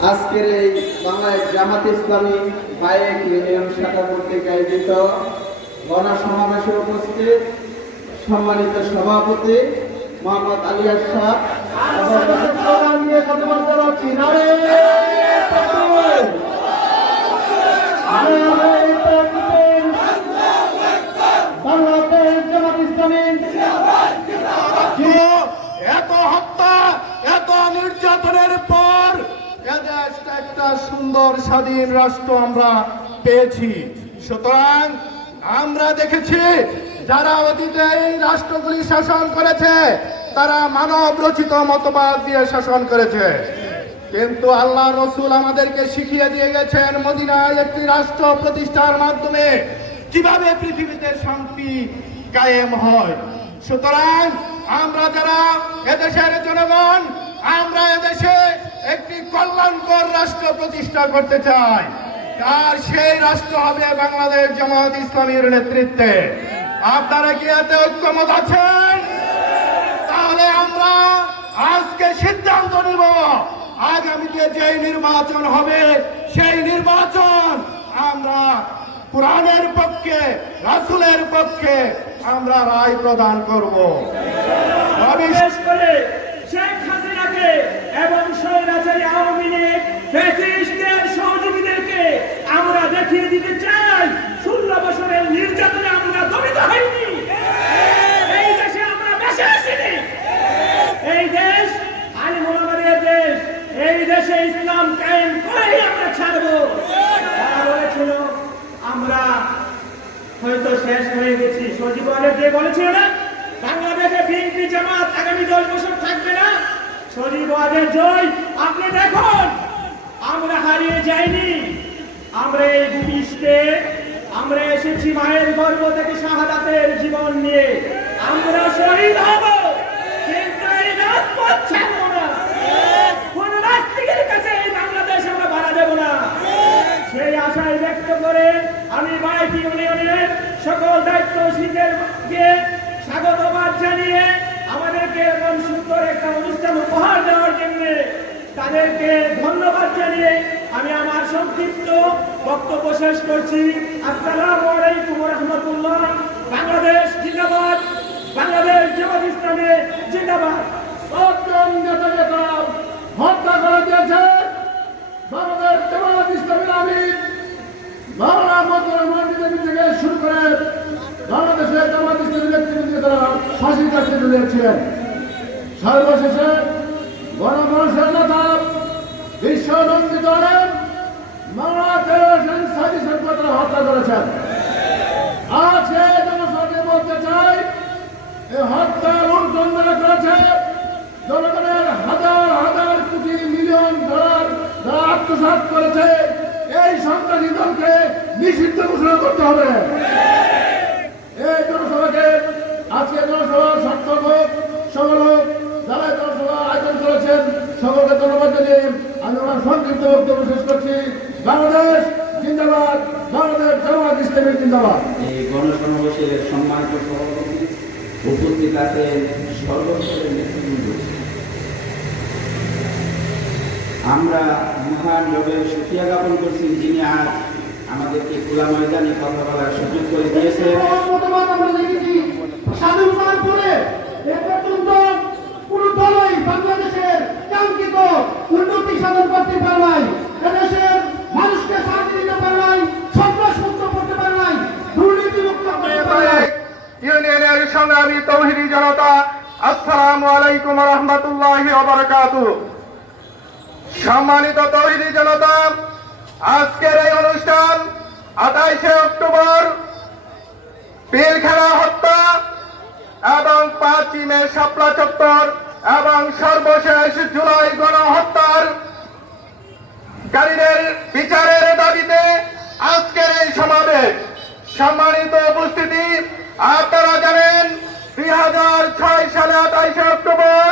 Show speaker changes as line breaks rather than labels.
আজকের এই বাংলায় জামাত ইসলামী বাইক ইউনিয়ন শাখা কর্তৃক আয়োজিত গণসমাবেশে উপস্থিত সম্মানিত সভাপতি মোহাম্মদ আলিয়া শাহ নিয়ে কথাবার্তা রাখছি নারে তাকবীর! নারে তাকবীর! বাংলাদেশ জামাত ইসলামী
কিন্তু এত হত্যা এত নির্যাতনের পর এদেশটা একটা সুন্দর স্বাধীন রাষ্ট্র আমরা পেয়েছি। সুতরাং আমরা দেখেছি, যারা অতীতে এই রাষ্ট্রগুলি শাসন করেছে, তারা মানব রচিত মতবাদ দিয়ে শাসন করেছে। কিন্তু আল্লাহ রসুল আমাদেরকে শিখিয়ে দিয়ে গেছেন, মদিনায় একটি রাষ্ট্র প্রতিষ্ঠার মাধ্যমে কীভাবে পৃথিবীতে শান্তি কায়েম হয়। সুতরাং আমরা যারা এদেশের জনগণ আমরা এদেশে একটি কল্যাণকর রাষ্ট্র প্রতিষ্ঠা করতে চাই। আর সেই রাষ্ট্র হবে বাংলাদেশ জামাত ইসলামীর নেতৃত্বে। আপনারা কি এতে ঐক্যমত আছেন? তাহলে আমরা আজকে সিদ্ধান্ত নিব, আগামীতে যে নির্বাচন হবে, সেই নির্বাচন আমরা কোরআনের পক্ষে, রাসুলের পক্ষে আমরা রায় প্রদান করব।
করে শেখ হাসিনাকে এবং স্বৈরাচারী আওয়ামী লীগ ফ্যাসিস্টদের সহযোগীদেরকে আমরা দেখিয়ে দিতে চাই ষোলো বছরের নির্যাতনে আমরা দমিত হইনি এই দেশে আমরা বেঁচে আসিনি এই দেশ আলী মোহাম্মদের দেশ এই দেশে ইসলাম কায়েম করেই আমরা ছাড়বো। তারা বলেছিল আমরা হয়তো শেষ হয়ে গেছি। সজীব আলের যে বলেছিল না? বাংলাদেশে বিএনপি জামাত আগামী দশ বছর থাকবে না। সজীব আলের জয় আপনি দেখুন। আমরা হারিয়ে যাইনি। আমরা এই ভূমিষ্ঠে, আমরা এসেছি মায়ের গর্ভ থেকে শাহাদাতের জীবন নিয়ে। আমরা শহীদ হব কিন্তু এই রাজপথ ছাড়বো না কোন নাস্তিকের কাছে এই বাংলাদেশ আমরা ভাড়া দেব না সেই আশায় ব্যক্ত করে আমি বাইটি ইউনিয়নের সকল দায়িত্বশীলদেরকে স্বাগতবাদ জানিয়ে আমাদেরকে এমন সুন্দর একটা অনুষ্ঠান উপহার দেওয়ার জন্য তাদেরকে ধন্যবাদ জানিয়ে আমি আমার সংক্ষিপ্ত বক্তব্য শেষ করছি। আসসালামু আলাইকুম রহমতুল্লাহ। বাংলাদেশ জিন্দাবাদ বাংলাদেশ জামাত ইসলামে জিন্দাবাদ
সত্যম নেতা নেতা হত্যা করে দিয়েছে বাংলাদেশ জামাত ইসলামীর আমির বাংলা মন্ত্রী মন্ত্রী থেকে শুরু করে বাংলাদেশের জামাত ইসলামী নেতৃত্বে তারা দিয়েছিলেন সর্বশেষে গণমানুষের নেতা বিশ্ব নন্দিত আলেন বাংলাদেশ সাজিশের তারা হত্যা করেছেন। আজ এই বলতে চাই এই হত্যা লুণ্ঠন করেছে, জনগণের হাজার হাজার কোটি মিলিয়ন ডলার যারা আত্মসাৎ করেছে, এই সন্ত্রাসী দলকে নিষিদ্ধ ঘোষণা করতে হবে। এই জনসভাকে আজকে বক্তব্য শেষ করছি। বাংলাদেশ জিন্দাবাদ বাংলাদেশ জামাত ইসলামী জিন্দাবাদ।
এই গণসমাবেশের সম্মানিত সভাপতি উপস্থিত আছেন সর্বস্তরের নেতৃবৃন্দ। আমরা মহান রবের সুখিয়া জ্ঞাপন করছি যিনি আজ আমাদেরকে খোলা ময়দানে কথা বলার সুযোগ করে দিয়েছেন।
পরে এ পর্যন্ত কোন দলই বাংলাদেশের কাঙ্ক্ষিত উন্নতি সাধন করতে পারে নাই এদেশের মানুষকে শান্তি দিতে পারে নাই সন্ত্রাস মুক্ত করতে পারে নাই দুর্নীতি মুক্ত করতে পারে নাই
ইউনিয়নের সংগ্রামী তৌহিদি জনতা, আসসালামু আলাইকুম রহমতুল্লাহ সম্মানিত তৌহিদি জনতা, আজকের এই অনুষ্ঠান আঠাইশে অক্টোবর পিলখানা হত্যা এবং পাঁচই মে শাপলা চত্বর এবং সর্বশেষ জুলাই গণহত্যার কারীদের বিচারের দাবিতে আজকের এই সমাবেশ। সম্মানিত আপনারা জানেন দুই হাজার ছয় সালে আঠাইশে অক্টোবর